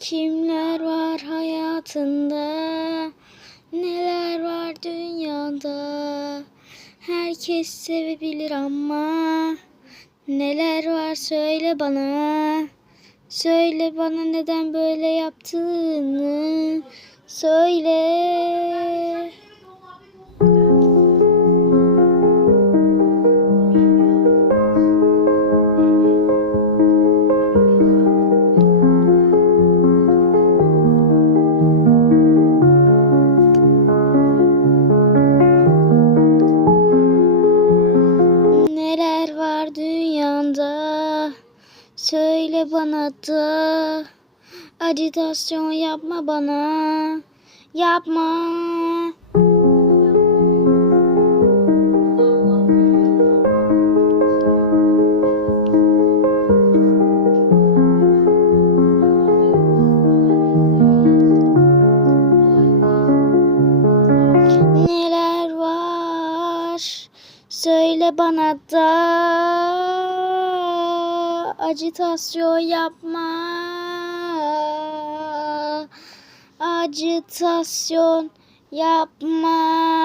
kimler var hayatında? Neler var dünyada? Herkes sevebilir ama neler var söyle bana. Söyle bana neden böyle yaptığını söyle. Dünyada? Söyle bana da. Acitasyon yapma bana. Yapma. Neler var? Söyle bana da acitasyon yapma. Acitasyon yapma.